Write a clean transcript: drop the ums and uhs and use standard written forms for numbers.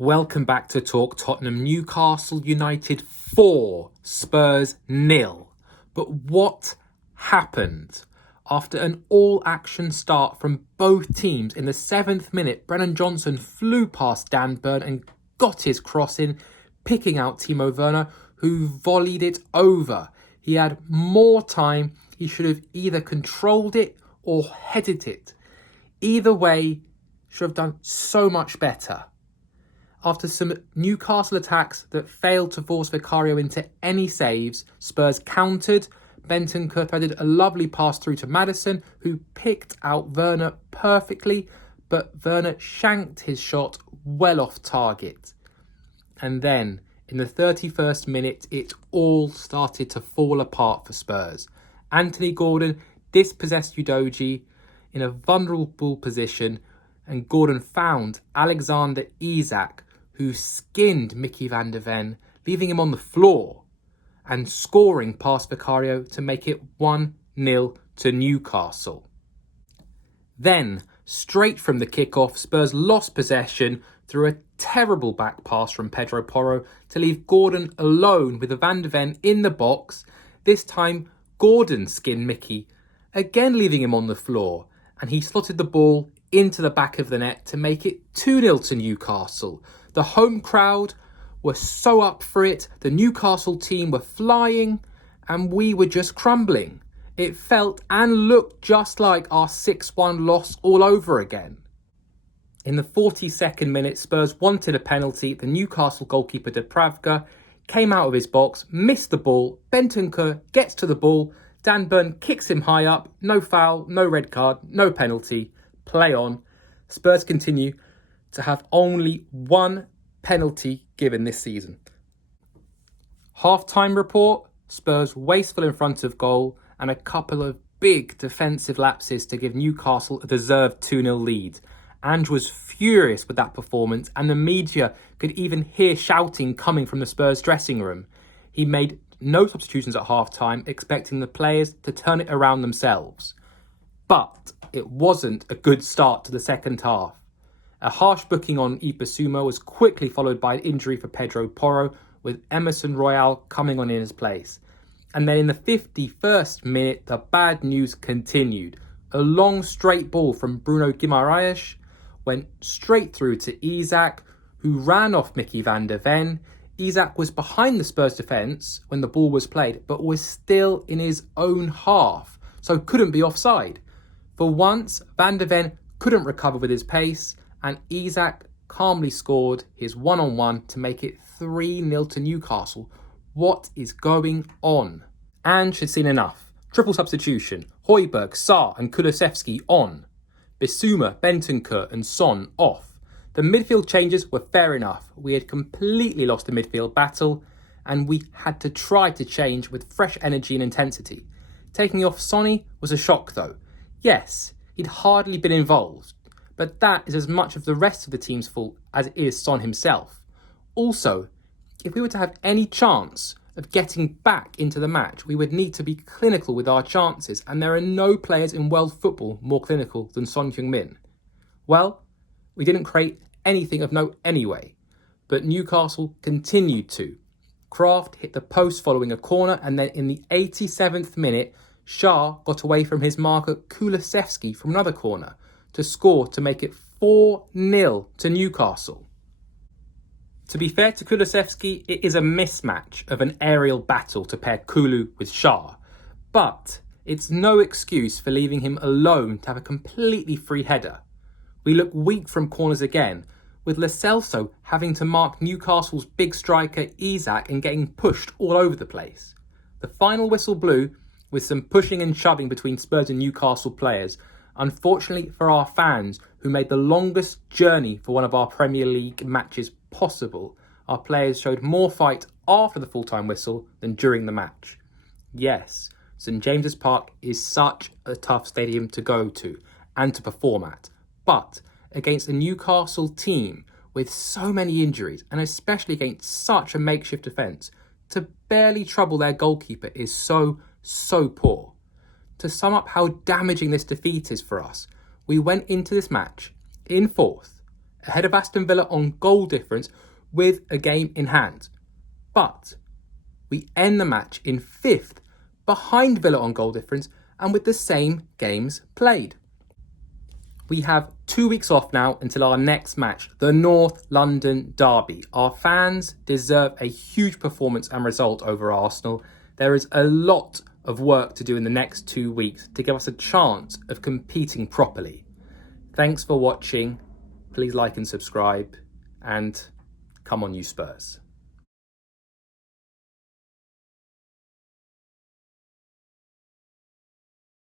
Welcome back to Talk Tottenham. Newcastle United 4, Spurs 0. But what happened? After an all-action start from both teams, in the 7th minute, Brennan Johnson flew past Dan Burn and got his cross in, picking out Timo Werner, who volleyed it over. He had more time. He should have either controlled it or headed it. Either way, should have done so much better. After some Newcastle attacks that failed to force Vicario into any saves, Spurs countered. Bentancur threaded a lovely pass through to Maddison, who picked out Werner perfectly, but Werner shanked his shot well off target. And then, in the 31st minute, it all started to fall apart for Spurs. Anthony Gordon dispossessed Udogie in a vulnerable position, and Gordon found Alexander Isak, who skinned Mickey van der Ven, leaving him on the floor and scoring past Vicario to make it 1-0 to Newcastle. Then, straight from the kickoff, Spurs lost possession through a terrible back pass from Pedro Porro to leave Gordon alone with Van der Ven in the box. This time, Gordon skinned Mickey, again leaving him on the floor, and he slotted the ball into the back of the net to make it 2-0 to Newcastle. The home crowd were so up for it, the Newcastle team were flying, and we were just crumbling. It felt and looked just like our 6-1 loss all over again. In the 42nd minute, Spurs wanted a penalty. The Newcastle goalkeeper Depravka came out of his box, missed the ball. Bentancur gets to the ball. Dan Burn kicks him high up. No foul, no red card, no penalty. Play on. Spurs continue to have only one penalty given this season. Half-time report, Spurs wasteful in front of goal and a couple of big defensive lapses to give Newcastle a deserved 2-0 lead. Ange was furious with that performance, and the media could even hear shouting coming from the Spurs dressing room. He made no substitutions at half-time, expecting the players to turn it around themselves. But it wasn't a good start to the second half. A harsh booking on Bissouma was quickly followed by an injury for Pedro Porro, with Emerson Royal coming on in his place. And then in the 51st minute, the bad news continued. A long straight ball from Bruno Guimaraes went straight through to Isak, who ran off Mickey van der Ven. Isak was behind the Spurs defence when the ball was played, but was still in his own half, so couldn't be offside. For once, van der Ven couldn't recover with his pace, and Isak calmly scored his one-on-one to make it 3-0 to Newcastle. What is going on? Ange had seen enough. Triple substitution. Hojbjerg, Sarr and Kulusevski on. Bissouma, Bentancur and Son off. The midfield changes were fair enough. We had completely lost the midfield battle, and we had to try to change with fresh energy and intensity. Taking off Sonny was a shock though. Yes, he'd hardly been involved, but that is as much of the rest of the team's fault as it is Son himself. Also, if we were to have any chance of getting back into the match, we would need to be clinical with our chances, and there are no players in world football more clinical than Son Heung-min. Well, we didn't create anything of note anyway, but Newcastle continued to. Kraft hit the post following a corner, and then in the 87th minute, Shah got away from his marker Kulusevski from another corner to score to make it 4-0 to Newcastle. To be fair to Kulusevski, it is a mismatch of an aerial battle to pair Kulu with Shah, but it's no excuse for leaving him alone to have a completely free header. We look weak from corners again, with Lo Celso having to mark Newcastle's big striker Isak and getting pushed all over the place. The final whistle blew, with some pushing and shoving between Spurs and Newcastle players. Unfortunately for our fans, who made the longest journey for one of our Premier League matches possible, our players showed more fight after the full-time whistle than during the match. Yes, St James's Park is such a tough stadium to go to and to perform at, but against a Newcastle team with so many injuries, and especially against such a makeshift defence, to barely trouble their goalkeeper is so poor. To sum up how damaging this defeat is for us, we went into this match in fourth, ahead of Aston Villa on goal difference with a game in hand. But we end the match in 5th, behind Villa on goal difference and with the same games played. We have 2 weeks off now until our next match, the North London Derby. Our fans deserve a huge performance and result over Arsenal. There is a lot of work to do in the next 2 weeks to give us a chance of competing properly. Thanks for watching. Please like and subscribe, and come on you Spurs.